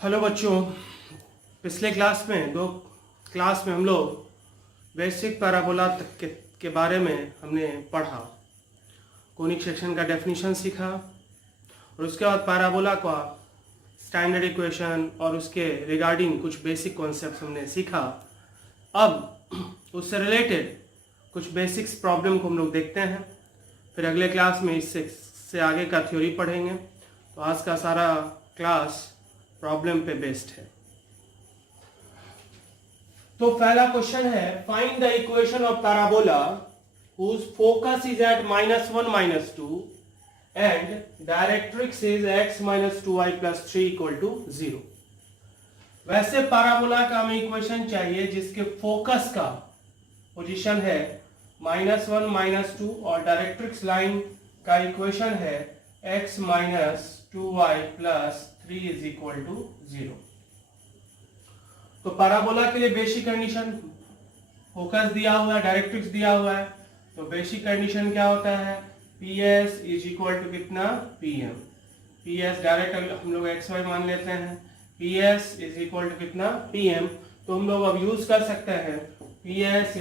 Hello बच्चों, पिछले class में हम लोग बेसिक पैराबोला के बारे में हमने पढ़ा। कोनिक सेक्शन का डेफिनेशन सीखा और उसके बाद पैराबोला का स्टैंडर्ड इक्वेशन और उसके रिगार्डिंग कुछ बेसिक कॉन्सेप्ट्स हमने सीखा। अब उससे रिलेटेड कुछ बेसिक्स प्रॉब्लम को हम लोग देखते हैं, फिर अगले क्लास में इससे आगे का थ्योरी पढ़ेंगे। तो आज का सारा क्लास प्रॉब्लम पे बेस्ड है। तो पहला क्वेश्चन है, find the equation of parabola whose focus is at -1 -2 and directrix is x - 2y + 3 = 0। वैसे पैराबोला का हमें इक्वेशन चाहिए जिसके फोकस का पोजीशन है -1 -2 और डायरेक्ट्रिक्स लाइन का इक्वेशन है x - 2y + 3 = 0। तो पैराबोला के लिए बेसिक कंडीशन, फोकस दिया हुआ है, डायरेक्ट्रिक्स दिया हुआ है, तो बेसिक कंडीशन क्या होता है, PS = कितना, PM। PS डायरेक्ट हम लोग XY मान लेते हैं, PS = कितना, PM। तो हम लोग अब यूज कर सकते हैं PS =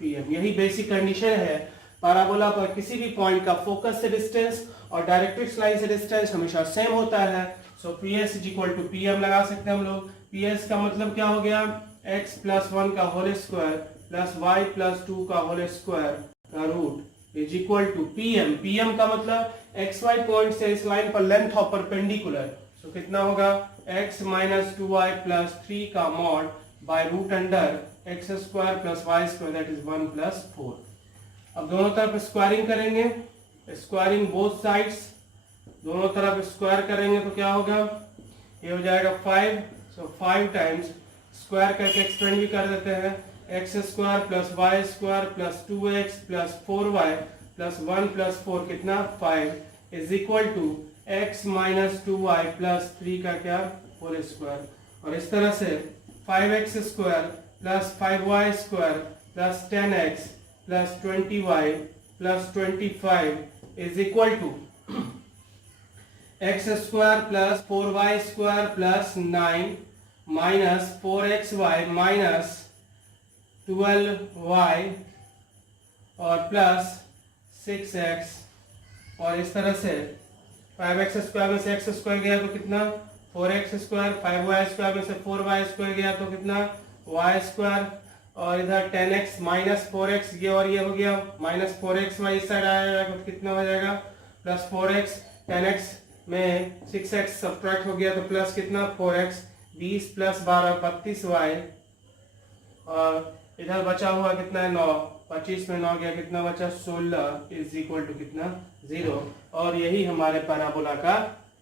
PM। यही बेसिक कंडीशन है। पैराबोला पर किसी भी पॉइंट का फोकस से डिस्टेंस और डायरेक्ट्रिक्स लाइन से डिस्टेंस हमेशा सेम होता है। सो PS = PM लगा सकते हैं हम लोग। PS का मतलब क्या हो गया, x + 1 का होल स्क्वायर + y + 2 का होल स्क्वायर का रूट = PM। PM का मतलब XY पॉइंट से इस लाइन पर लेंथ ऑफ परपेंडिकुलर। सो कितना होगा, x - 2y + 3 का mod bye √x² + y² that is 1 + 4। अब दोनों तरफ स्क्वायरिंग करेंगे, स्क्वायरिंग बोथ साइड्स, दोनों तरफ स्क्वायर करेंगे तो क्या होगा, ये हो जाएगा 5। सो 5 टाइम्स स्क्वायर करके एक्सपेंड भी कर देते हैं, x² + y² + 2x + 4y + 1 + 4 कितना, 5 = x - 2y + 3 का क्या, होल स्क्वायर। और इस तरह से 5x² + 5y² + 10x + 20y + 25 = x² + 4y² + 9 - 4xy - 12y और प्लस 6x। और इस तरह से 5x² में से x² गया तो कितना, 4x², 5y² में से 4y² गया तो कितना, y²। और इधर 10x - 4x ये और ये हो गया, -4xy इस साइड आएगा तो कितना हो जाएगा, +4x। 10x में 6x सब्ट्रैक्ट हो गया तो प्लस कितना, 4x। 20 + 12 32y और इधर बचा हुआ कितना है, 9। 25 में 9 गया, कितना बचा, 16 = कितना, 0। और यही हमारे पैराबोला का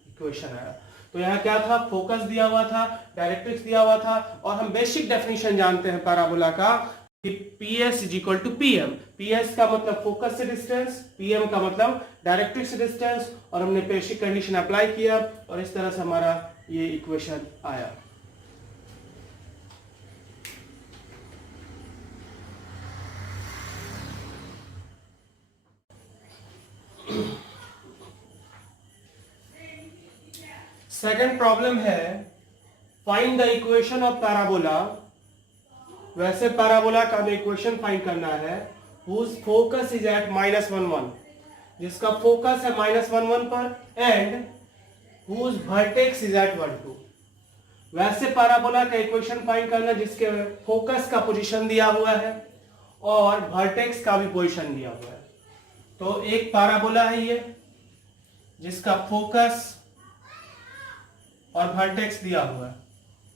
इक्वेशन आया। तो यहाँ क्या था, फोकस दिया हुआ था, डायरेक्ट्रिक्स दिया हुआ था और हम बेसिक डेफिनेशन जानते हैं पैराबोला का कि PS = PM। PS का मतलब फोकस से डिस्टेंस, PM का मतलब डायरेक्ट्रिक्स से डिस्टेंस, और हमने बेसिक कंडीशन अप्लाई किया और इस तरह से हमारा ये इक्वेशन आया। सेकंड प्रॉब्लम है, find the equation of parabola. वैसे पैराबोला का हमें इक्वेशन फाइंड करना है whose focus is at -1 1, जिसका फोकस है -1 1 पर, and whose vertex is at 1 2। वैसे पैराबोला का इक्वेशन फाइंड करना जिसके फोकस का पोजीशन दिया हुआ है और वर्टेक्स का भी पोजीशन दिया हुआ है। तो एक पैराबोला है ये जिसका फोकस और वर्टेक्स दिया हुआ है।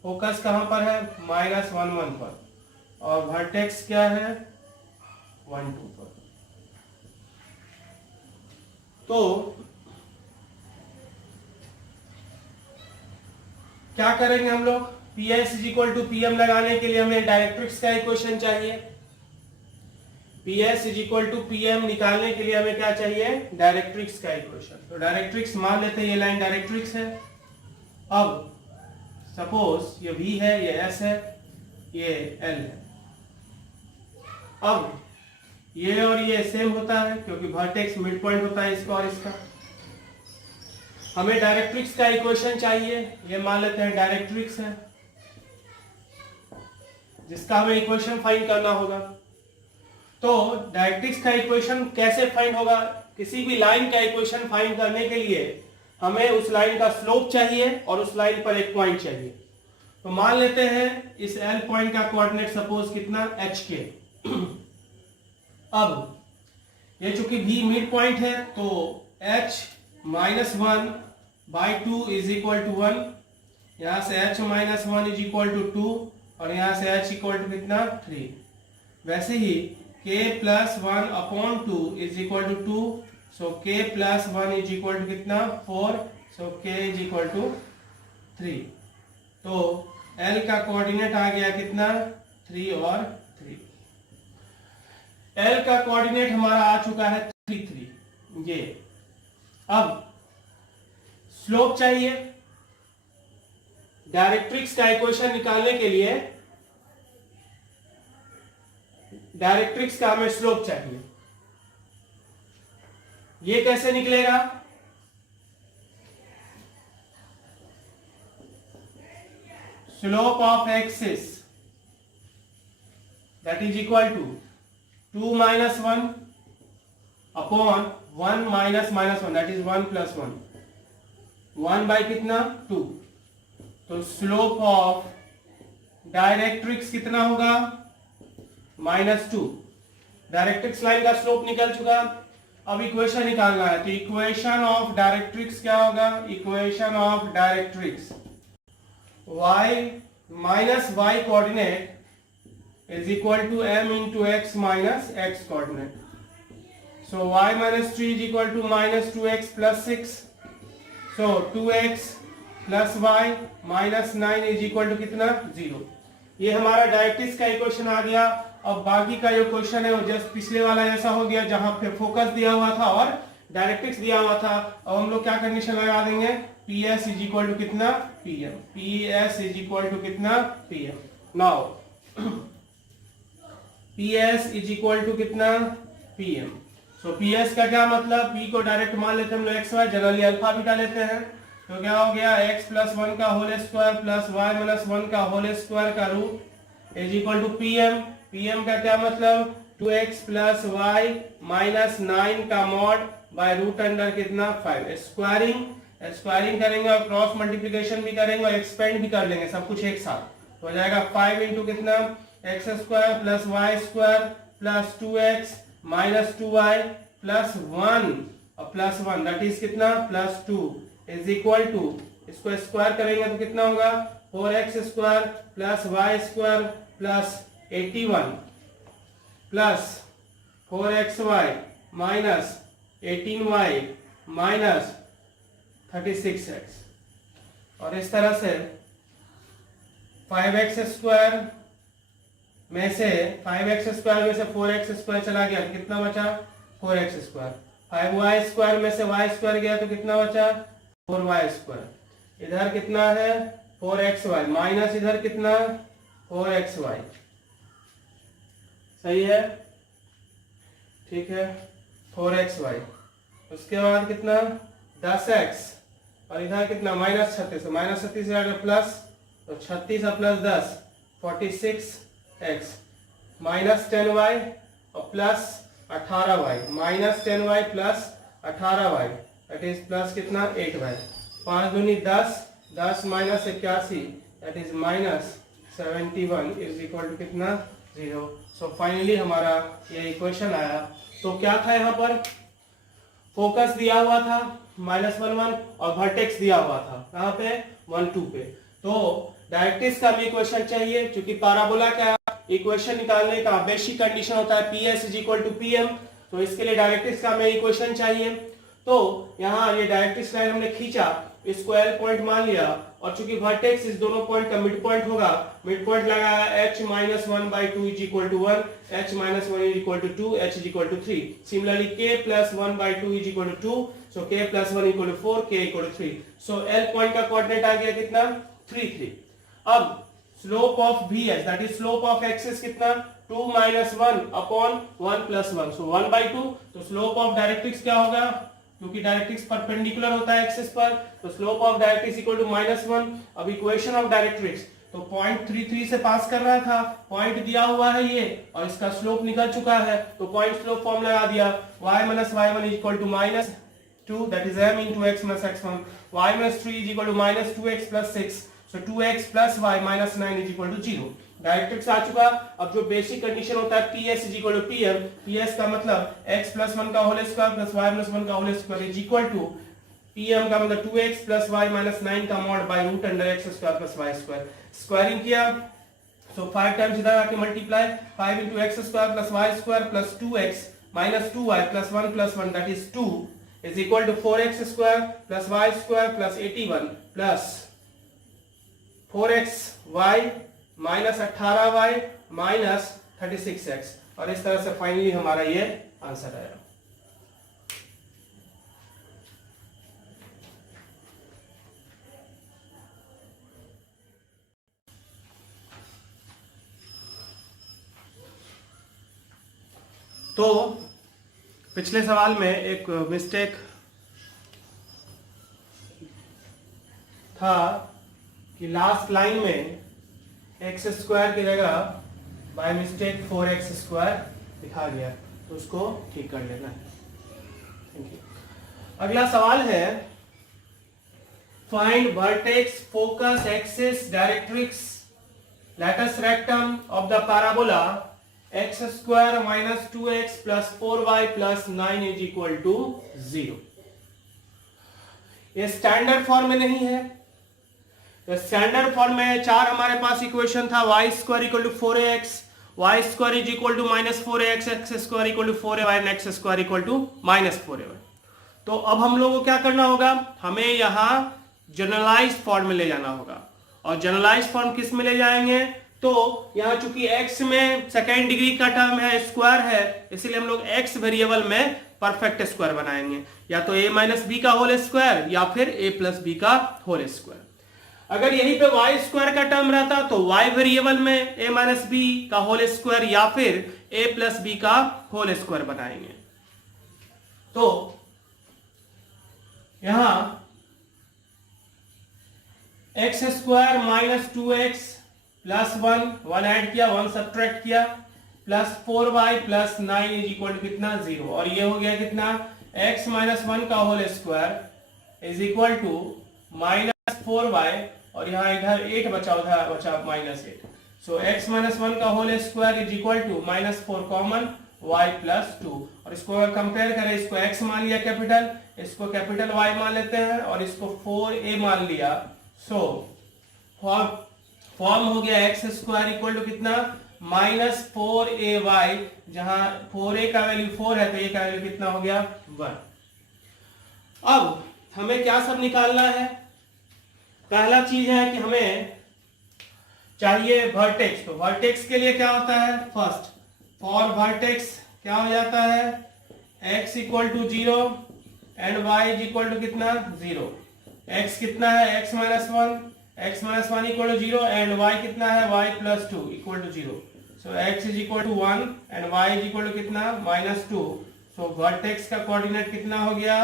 फोकस कहां पर है, -1 1 पर, और वर्टेक्स क्या है, 1 2 पर। तो क्या करेंगे हम लोग, PS = PM लगाने के लिए हमें डायरेक्ट्रिक्स का इक्वेशन चाहिए। PS = PM निकालने के लिए हमें क्या चाहिए, डायरेक्ट्रिक्स का इक्वेशन। तो डायरेक्ट्रिक्स मान लेते हैं, ये लाइन डायरेक्ट्रिक्स है। अब सपोज ये V है, ये S है, ये L है। अब ये और ये सेम होता है क्योंकि वर्टेक्स मिड पॉइंट होता है इसका और इसका। हमें डायरेक्ट्रिक्स का इक्वेशन चाहिए, ये मान लेते हैं डायरेक्ट्रिक्स है जिसका हमें इक्वेशन फाइंड करना होगा। तो डायरेक्ट्रिक्स का इक्वेशन कैसे फाइंड होगा? किसी भी लाइन का इक्वेशन फाइंड करने के लिए हमें उस लाइन का स्लोप चाहिए और उस लाइन पर एक पॉइंट चाहिए। तो मान लेते हैं इस L पॉइंट का कोऑर्डिनेट सपोज कितना HK। अब ये चूंकि V मिड पॉइंट है तो H -1/2 इज इक्वल टू 1, यहां से H -1 इज इक्वल टू 2 और यहां से H इक्वल टू कितना 3। वैसे ही K + 1/2 is equal to 2, so K + 1 is equal to कितना 4, so K is equal to 3। तो L का कोऑर्डिनेट आ गया कितना 3 और 3। L का कोऑर्डिनेट हमारा आ चुका है 3 3। ये अब स्लोप चाहिए। डायरेक्ट्रिक्स का इक्वेशन निकालने के लिए डायरेक्ट्रिक्स का हमें स्लोप चाहिए। ये कैसे निकलेगा? Slope of axis that is equal to 2 minus 1 upon 1 minus minus 1 that is 1 plus 1, 1 by कितना 2। तो स्लोप ऑफ डायरेक्ट्रिक्स कितना होगा -2। डायरेक्ट्रिक्स लाइन का स्लोप निकल चुका। अब इक्वेशन निकालना है, तो इक्वेशन ऑफ डायरेक्ट्रिक्स क्या होगा? Equation of directrix y minus y coordinate is equal to m into x minus x coordinate. So y minus 3 is equal to minus 2x plus 6. So 2x plus y minus 9 is equal to कितना 0। ये हमारा directrix का equation आ गया। अब बाकी का जो question है वो जस्ट पिछले वाला जैसा हो गया जहां पे फोकस दिया हुआ था और डायरेक्ट्रिक्स दिया हुआ था। अब हम लोग क्या कंडीशन लगा देंगे? PS इज इक्वल टू कितना PM। PS is equal to कितना PM। Now PS is equal to कितना PM। सो PS का क्या मतलब? P को डायरेक्ट मान लेते हैं हम लोग XY, जनरली अल्फा बीटा लेते हैं। तो क्या हो गया? x + 1 का होल स्क्वायर प्लस y - 1 का होल स्क्वायर का root is equal to PM। PM का क्या मतलब? 2x + y - 9 का मॉड बाय रूट अंडर कितना 5। स्क्वायरिंग करेंगे और क्रॉस मल्टीप्लिकेशन भी करेंगे और एक्सपेंड भी कर लेंगे, सब कुछ एक साथ। तो हो जाएगा 5 इंटू कितना x² + y² + 2x - 2y + 1 और +1 दैट इज कितना +2 इज इक्वल टू, इसको स्क्वायर करेंगे तो कितना होगा 4x² + y² + 81 plus 4xy - 18y - 36x। और इस तरह से 5x² में से 4x² चला गया, कितना बचा 4x²। 5y² में से y² गया तो कितना बचा 4y²। इधर कितना है 4xy माइनस इधर कितना 4xy। सही है, ठीक है 4xy। उसके बाद कितना 10x और इधर कितना -36, -36 जाएगा प्लस, तो 36 और प्लस 10 46x -10y और plus 18y -10y plus 18y that is plus कितना 8y। 5 दूनी 10, 10 - 81 that is -71 is equal to कितना 0। सो फाइनली हमारा ये इक्वेशन आया। तो क्या था यहाँ पर? फोकस दिया हुआ था -1 1 और वर्टेक्स दिया हुआ था कहाँ पे 1 2 पे। तो डायरेक्ट्रिक्स का भी इक्वेशन चाहिए, क्योंकि पैराबोला का इक्वेशन निकालने का बेसिक कंडीशन होता है PS is equal to PM। तो इसके लिए डायरेक्ट्रिक्स का हमें इक्वेशन चाहिए। तो यहाँ ये डायरेक्ट्रिक्स लाइन हमने खींचा, इसको L पॉइंट मान लिया और चूंकि वर्टेक्स इस दोनों पॉइंट का मिड पॉइंट होगा, मिड पॉइंट लगाया h - 1/2 is equal to 1, h - 1 is equal to 2, h is equal to 3। Similarly k + 1/2 is equal to 2, so k + 1 equal to 4, k equal to 3। So L point का coordinate आ गया कितना 3 3। अब slope of VS that is slope of axis कितना 2 - 1 upon 1 + 1, सो 1/2। तो slope of directrix क्या होगा क्योंकि डायरेक्ट्रिक्स परपेंडिकुलर होता है एक्सिस पर, तो slope of directrix equal to -1। अब इक्वेशन ऑफ डायरेक्ट्रिक्स तो 0.33 से पास कर रहा था, पॉइंट दिया हुआ है ये और इसका स्लोप निकल चुका है, तो पॉइंट स्लोप फॉर्म लगा दिया, y minus y1 is equal to -2, that is m into x minus x1, y minus 3 is equal to minus 2x plus 6, so 2x plus y minus 9 is equal to 0। Directrix आ चुका। अब जो basic condition होता है PS is equal to PM, PS का मतलब x plus 1 का whole square plus y minus 1 का whole square is equal to PM का मतलब 2x plus y minus 9 का mod by root under x square plus y square. Squaring किया, so 5 times इधर आके multiply, 5 into x square plus y square plus 2x minus 2y plus 1 that is 2 is equal to 4x square plus y square plus 81 plus 4xy minus 18y minus 36x, और इस तरह से finally हमारा ये answer आएगा। तो पिछले सवाल में एक मिस्टेक था कि लास्ट लाइन में एक्स स्क्वायर की जगह बाय मिस्टेक 4x स्क्वायर दिखा गया, तो उसको ठीक कर लेना है। Thank you. अगला सवाल है find vertex focus axis directrix lattice rectum of the parabola x square minus 2x plus 4y plus 9 is equal to 0। ये स्टैंडर्ड फॉर्म में नहीं है। स्टैंडर्ड फॉर्म में चार हमारे पास इक्वेशन था, y square equal to 4ax, y square is equal to -4ax, x square equal to 4ay and x square equal to -4ay। तो अब हम लोगों को क्या करना होगा, हमें यहाँ जनरलाइज फॉर्म में ले जाना होगा। और जनरलाइज फॉर्म किस में ले जाएंगे, तो यहां चूंकि x में सेकेंड डिग्री का टर्म है, स्क्वायर है, इसलिए हम लोग x वेरिएबल में परफेक्ट स्क्वायर बनाएंगे, या तो a माइनस बी का होल स्क्वायर या फिर a प्लस बी का होल स्क्वायर। अगर यहीं पे y स्क्वायर का टर्म रहता तो y वेरिएबल में a माइनस बी का होल स्क्वायर या फिर a प्लस बी का होल स्क्वायर बनाएंगे। तो यहां x square minus 2x plus 1 add किया, 1 सब्ट्रैक्ट किया, plus 4y plus 9 is equal to कितना 0, और ये हो गया कितना x माइनस 1 का whole square is equal to minus 4y, और यहाँ इधर 8 बचा, उधर बचा -8, सो x माइनस 1 का whole square is equal to -4 common y plus 2, और इसको अगर कंपेयर करें, इसको x मान लिया कैपिटल, इसको कैपिटल y मान लेते हैं और इसको 4a मान लिया, सो फॉर्म हो गया एक्स स्क्वायर इक्वल टू कितना -4ay, जहां 4a का वैल्यू 4 है तो a का वैल्यू कितना हो गया 1। अब हमें क्या सब निकालना है, पहला चीज है कि हमें चाहिए वर्टेक्स। तो वर्टेक्स के लिए क्या होता है, फर्स्ट फॉर वर्टेक्स क्या हो जाता है, x equal to 0 and y is equal to कितना 0, x कितना है x minus 1 equal to 0 and y कितना है y plus 2 equal to 0, so x is equal to 1 and y is equal to कितना -2, सो वर्टेक्स का कोऑर्डिनेट कितना हो गया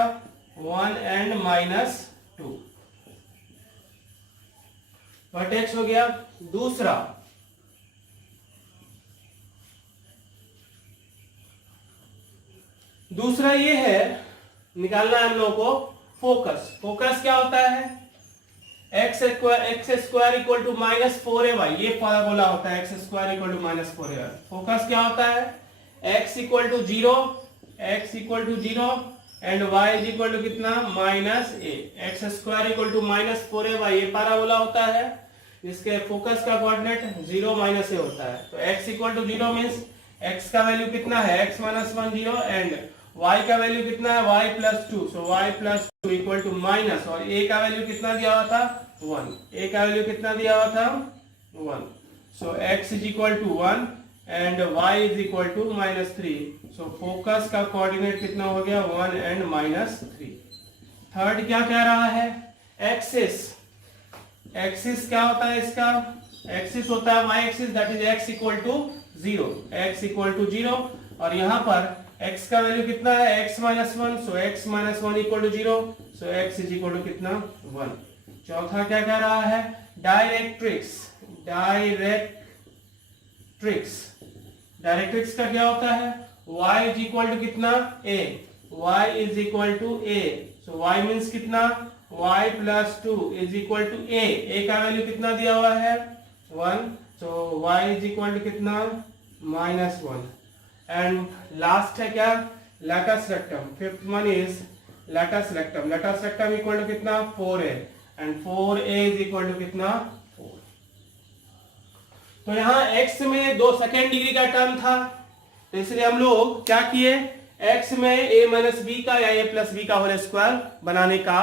1 एंड -2, वर्टेक्स हो गया। दूसरा ये है निकालना है हम लोगों को फोकस। फोकस क्या होता है, x square equal to -4ay, ये फॉर्मूला होता है x square equal to -4ay। Focus क्या होता है, x equal to 0 and y is equal to कितना -a, x square equal to -4ay, ये पैराबोला होता है जिसके फोकस का कोऑर्डिनेट 0 -a होता है। तो x equal to 0 means x का वैल्यू कितना है x माइनस 1 0 एंड y का वैल्यू कितना है y plus 2, so y plus 2 equal to minus, और a का वैल्यू कितना दिया हुआ था 1, a का वैल्यू कितना दिया हुआ था 1, so x is equal to 1 and y is equal to -3, so focus का कोऑर्डिनेट कितना हो गया 1 एंड -3। थर्ड क्या कह रहा है, एक्सिस। एक्सिस क्या होता है इसका, एक्सिस होता है y axis, that is x equal to 0, x equal to 0, और यहाँ पर x का वैल्यू कितना है x minus one, so x minus one equal to zero, so x is equal to कितना 1। चौथा क्या कह रहा है, डायरेक्ट्रिक्स का क्या होता है, y इज इक्वल टू कितना a, y is equal to a, so y means कितना y plus 2 is equal to a का वैल्यू कितना दिया हुआ है 1, so y is equal to कितना -1। एंड लास्ट है क्या, latus rectum, fifth one is latus rectum equal to कितना 4a, and 4a is equal to कितना 4। तो यहां x में 2 सेकेंड डिग्री का टर्म था, तो इसलिए हम लोग क्या किए, x में a माइनस बी का या a प्लस बी का होल स्क्वायर बनाने का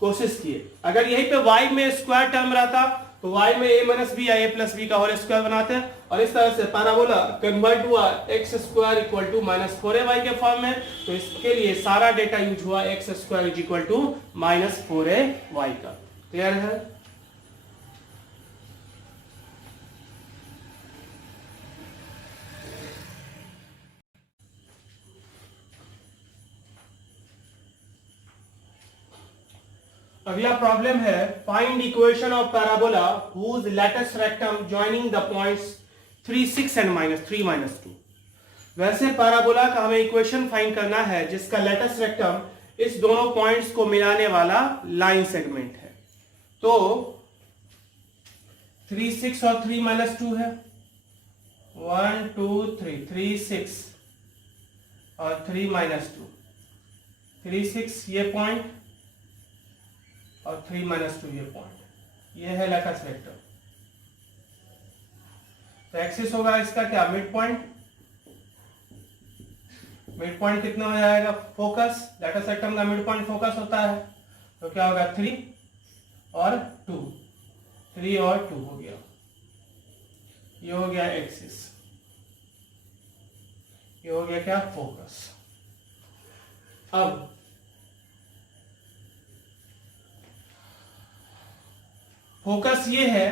कोशिश किए। अगर यहीं पे y में स्क्वायर टर्म रहता तो y में a माइनस बी या a प्लस बी का होल स्क्वायर बनाते हैं, और इस तरह से पैराबोला कन्वर्ट हुआ x square equal to -4ay के फॉर्म में। तो इसके लिए सारा डेटा यूज हुआ x square is equal to -4ay का। क्लियर है? अगला प्रॉब्लम है, find equation of parabola whose latus rectum joining the points 3, 6 and -3, -2। वैसे पैराबोला का हमें इक्वेशन फाइंड करना है जिसका लैटिस रेक्टम इस दोनों पॉइंट्स को मिलाने वाला लाइन सेगमेंट है। तो 3, 6 और 3, -2 है, 1, 2, 3, 3, 6 और 3, -2, 3, 6 ये पॉइंट और 3, -2 ये पॉइंट, ये है लैटिस वेक्टर। तो एक्सिस होगा इसका क्या, मिड पॉइंट कितना हो जाएगा, फोकस, लैटिस वेक्टर का मिड पॉइंट फोकस होता है, तो क्या होगा 3 और 2, 3 और 2 हो गया, ये हो गया एक्सिस, ये हो गया क्या, फोकस। अब फोकस ये है,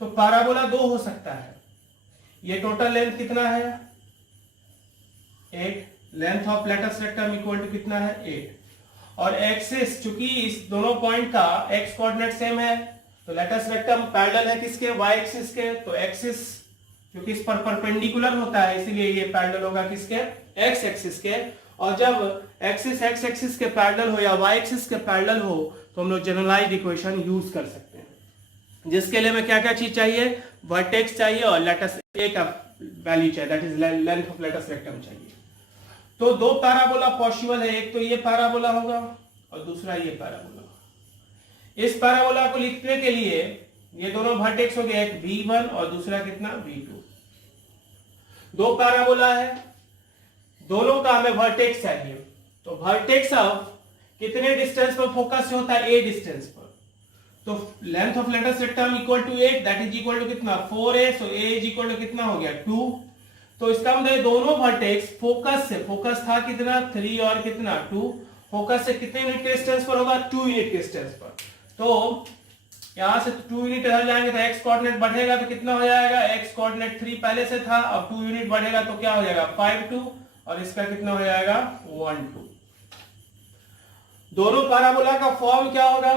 तो पैराबोला 2 हो सकता है। ये टोटल लेंथ कितना है 8, length of latus rectum equal to कितना है 8, और एक्सिस चूंकि इस दोनों पॉइंट का एक्स कोऑर्डिनेट सेम है, तो लैटिस रेक्टम पैरेलल है किसके, वाई एक्सिस के, तो एक्सिस क्योंकि इस पर परपेंडिकुलर होता है इसलिए ये पैरेलल होगा किसके, एक्स एक्सिस के। और जब एक्सिस एक्स एक्सिस के पैरेलल हो या वाई एक्सिस के पैरेलल हो तो हम लोग जनरलाइज्ड इक्वेशन यूज कर सकते हैं, जिसके लिए हमें क्या क्या चीज चाहिए, वर्टेक्स चाहिए और लैटिस ए का वैल्यू चाहिए, that is length of latus rectum चाहिए। तो 2 पैराबोला पॉसिबल है, एक तो ये पैराबोला होगा और दूसरा ये पैराबोला। इस पैराबोला को लिखने के लिए ये दोनों वर्टेक्स हो गए, एक V1 और दूसरा कितना V2। 2 पैराबोला है, दोनों का हमें वर्टेक्स चाहिए, तो वर्टेक्स अब कितने डिस्टेंस पर फोकस से होता है, a डिस्टेंस पर। तो length of latus rectum equal to 8, that is equal to कितना 4a, so a is equal to कितना हो गया 2। तो इसका मतलब दोनों वर्टेक्स फोकस से, फोकस था कितना 3 और कितना 2, फोकस से कितने यूनिट के डिस्टेंस पर होगा, 2 यूनिट के डिस्टेंस पर। तो यहां से 2 यूनिट इधर जाएंगे तो x कोऑर्डिनेट बढ़ेगा तो कितना हो जाएगा, x कोऑर्डिनेट 3 पहले से था, अब 2 यूनिट बढ़ेगा तो क्या हो जाएगा 5, 2, और इसका कितना हो जाएगा 1, 2। दोनों पैराबोला का फॉर्म क्या होगा,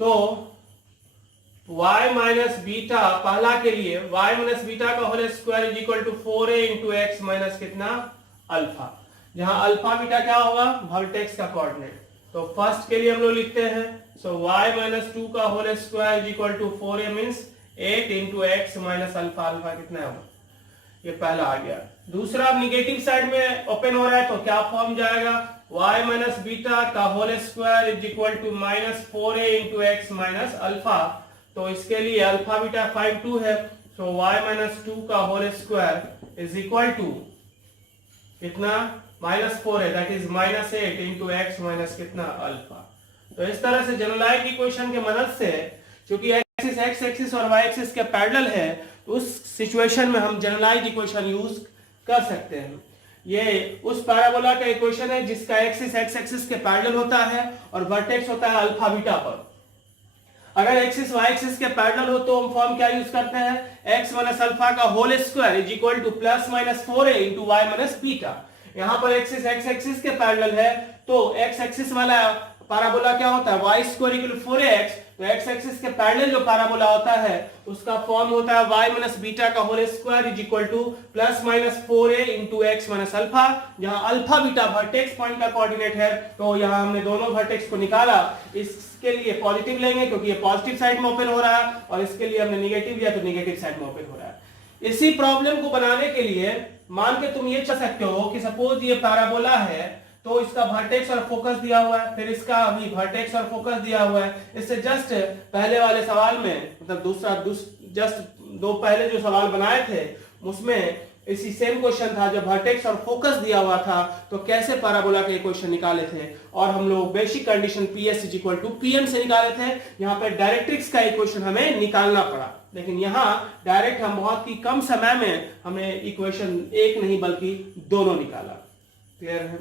तो y माइनस बीटा, पहला के लिए y माइनस बीटा का whole square is equal to 4a into x minus कितना अल्फा, जहां अल्फा बीटा क्या होगा, वर्टेक्स का कोऑर्डिनेट। तो फर्स्ट के लिए हम लोग लिखते हैं, सो y माइनस 2 का whole square is equal to 4a means 8 into x minus alpha, alpha कितना होगा, ये पहला आ गया। दूसरा निगेटिव साइड में ओपन हो रहा है तो क्या फॉर्म जाएगा, y माइनस बीटा का whole square is equal to -4a into x minus alpha. तो इसके लिए अल्फा बीटा 5, 2 है, सो y माइनस 2 का whole square is equal to कितना -4 है, that is -8 into x minus कितना अल्फा। तो इस तरह से जनरलाइज्ड इक्वेशन के मदद से, क्योंकि एक्सिस एक्स एक्सिस और वाई एक्सिस के पैरेलल है, तो उस सिचुएशन में हम जनरलाइज्ड इक्वेशन यूज कर सकते हैं। ये उस पैराबोला का इक्वेशन है जिसका एक्सिस एक्स एक्सिस के पैरेलल होता है और वर्टेक्स होता है अल्फा बीटा पर। अगर एक्सिस वाई एक्सिस के पैरेलल हो तो हम फॉर्म क्या यूज करते हैं, x माइनस अल्फा का whole square is equal to plus minus 4a into y minus beta. यहाँ पर एक्सिस x एक्सिस के पैरेलल है तो x एक्सिस वाला पैराबोला क्या होता है, y स्क्वायर इक्वल 4ax, तो x एक्सिस के पैरेलल जो पैराबोला होता है उसका फॉर्म होता है y माइनस बीटा का whole square is equal to plus minus 4a into x minus alpha, जहां अल्फा बीटा वर्टेक्स पॉइंट का कोऑर्डिनेट है। तो यहाँ हमने दोनों वर्टेक्स को निकाला, इसके लिए पॉजिटिव लेंगे क्योंकि ये पॉजिटिव साइड में ओपन हो रहा है, और इसके लिए हमने निगेटिव लिया तो निगेटिव साइड में ओपन हो रहा है। इसी प्रॉब्लम को बनाने के लिए मान के तुम ये चाह सकते हो कि सपोज ये पैराबोला है तो इसका वर्टेक्स और फोकस दिया हुआ है, फिर इसका भी वर्टेक्स और फोकस दिया हुआ है। इससे जस्ट पहले वाले सवाल में मतलब जस्ट दो पहले जो सवाल बनाए थे उसमें इसी सेम क्वेश्चन था, जब वर्टेक्स और फोकस दिया हुआ था तो कैसे पैराबोला के इक्वेशन निकाले थे, और हम लोग basic condition PS is equal to PM से निकाले थे। यहाँ पे डायरेक्ट्रिक्स का इक्वेशन हमें निकालना पड़ा, लेकिन यहाँ डायरेक्ट हम बहुत ही कम समय में हमने इक्वेशन एक नहीं बल्कि दोनों निकाला। क्लियर है?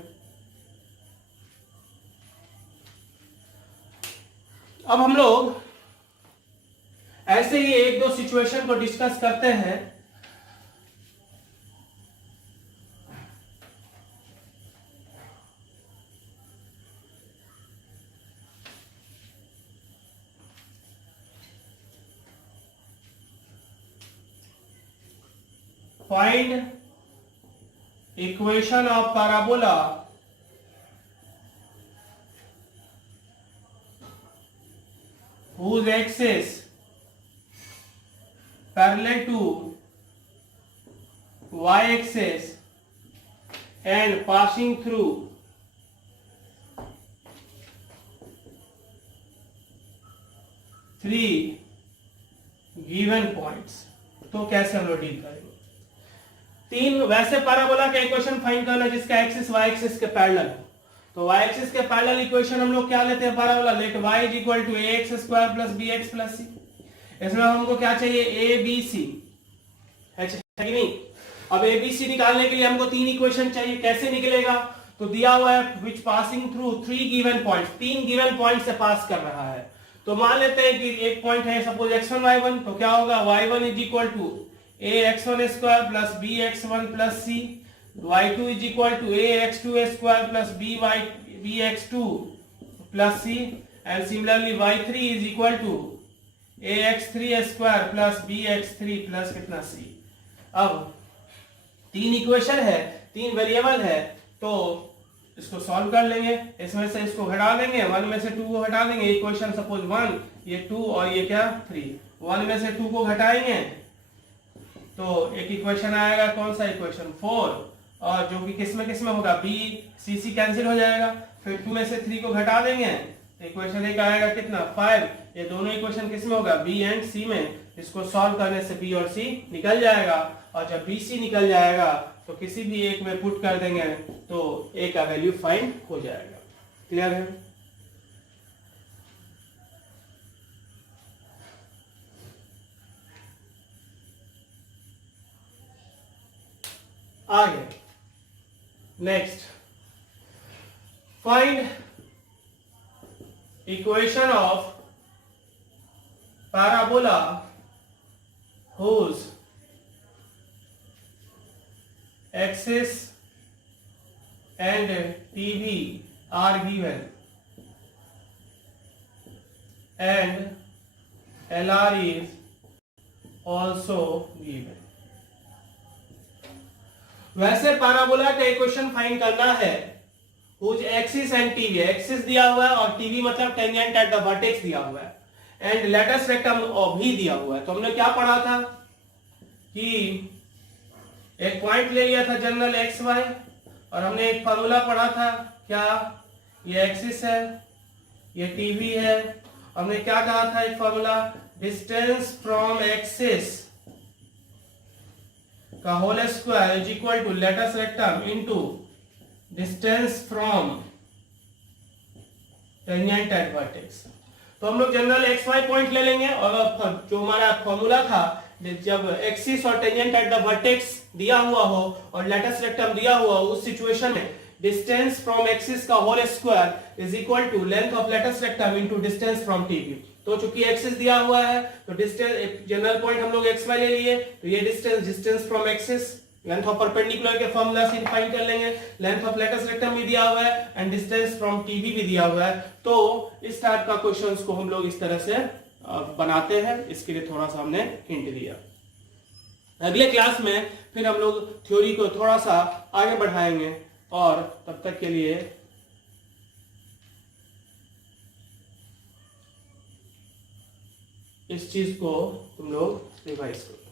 अब हम लोग ऐसे ही एक दो सिचुएशन को डिस्कस करते हैं। Find equation of parabola whose axis parallel to y-axis and passing through three given points। तो कैसे हम लोग डील करेंगे? तीन वैसे पैराबोला का इक्वेशन फाइंड करना जिसका एक्सिस वाई एक्सिस के पैरेलल हो। तो वाई एक्सिस के पैरेलल इक्वेशन हम लोग क्या लेते हैं parabola, let y is equal to ax square plus bx plus c। इसमें हमको क्या चाहिए, a b c है कि नहीं। अब a b c निकालने के लिए हमको तीन इक्वेशन चाहिए, कैसे निकलेगा, तो दिया हुआ है which passing through three given points, तीन गिवन पॉइंट से पास कर रहा है। तो मान लेते हैं कि एक पॉइंट है सपोज x1 y1, तो क्या होगा y1 is equal to ax1 square plus bx1 plus c, y2 is equal to ax2 square plus bx2 plus c, and similarly y3 is equal to ax3 square plus bx3 plus कितना c। अब तीन equation है, तीन variable है, तो इसको solve कर लेंगे। इसमें से इसको घटा देंगे, 1 में से 2 को घटा देंगे, इक्वेशन सपोज 1 ये 2 और ये क्या 3, 1 में से 2 को घटाएंगे तो एक इक्वेशन आएगा, कौन सा इक्वेशन 4, और जो कि किसमें होगा b c c कैंसिल हो जाएगा। फिर 2 में से 3 को घटा देंगे, इक्वेशन एक आएगा कितना 5, ये दोनों इक्वेशन किसमें होगा b एंड c में। इसको सॉल्व करने से b और c निकल जाएगा, और जब b c निकल जाएगा तो किसी भी एक में पुट कर देंगे तो a का वैल्यू फाइंड हो जाएगा। क्लियर है? आगे next, find equation of parabola whose axis and TV are given and LR is also given। वैसे पैराबोला का इक्वेशन फाइंड करना है whose axis and TV, axis दिया हुआ है और TV मतलब टेंजेंट एट द वर्टेक्स दिया हुआ है, एंड लेटस रेक्टम भी दिया हुआ है। तो हमने क्या पढ़ा था कि एक पॉइंट ले लिया था जनरल एक्स वाई, और हमने एक फॉर्मूला पढ़ा था, क्या ये एक्सिस है ये टीवी है, हमने क्या कहा था एक फॉर्मूला, डिस्टेंस फ्रॉम एक्सिस का whole square is equal to latus rectum into distance from tangent at vertex. तो हम लोग जनरल एक्स वाई पॉइंट ले लेंगे, और जो हमारा फॉर्मूला था जब एक्सिस और टेंजेंट एट द वर्टेक्स दिया हुआ हो और लेटस रेक्टम दिया हुआ हो, उस सिचुएशन में डिस्टेंस फ्रॉम एक्सिस का whole square is equal to length of latus rectum into distance from TB. तो चूंकि एक्सिस दिया हुआ है तो डिस्टेंस जनरल पॉइंट हम लोग एक्स वाई ले लिए, तो ये distance from axis, length of perpendicular के फॉर्मूला से फाइंड कर लेंगे, लेंथ ऑफ लेटस रेक्टम भी दिया हुआ है एंड डिस्टेंस फ्रॉम टीबी भी दिया हुआ है। तो इस टाइप का क्वेश्चंस को हम लोग इस तरह से बनाते हैं, इसके लिए थोड़ा सा हमने हिंट दिया। अगले क्लास में फिर हम लोग थ्योरी को थोड़ा सा आगे बढ़ाएंगे और तब तक के लिए इस चीज को तुम लोग रिवाइज करो।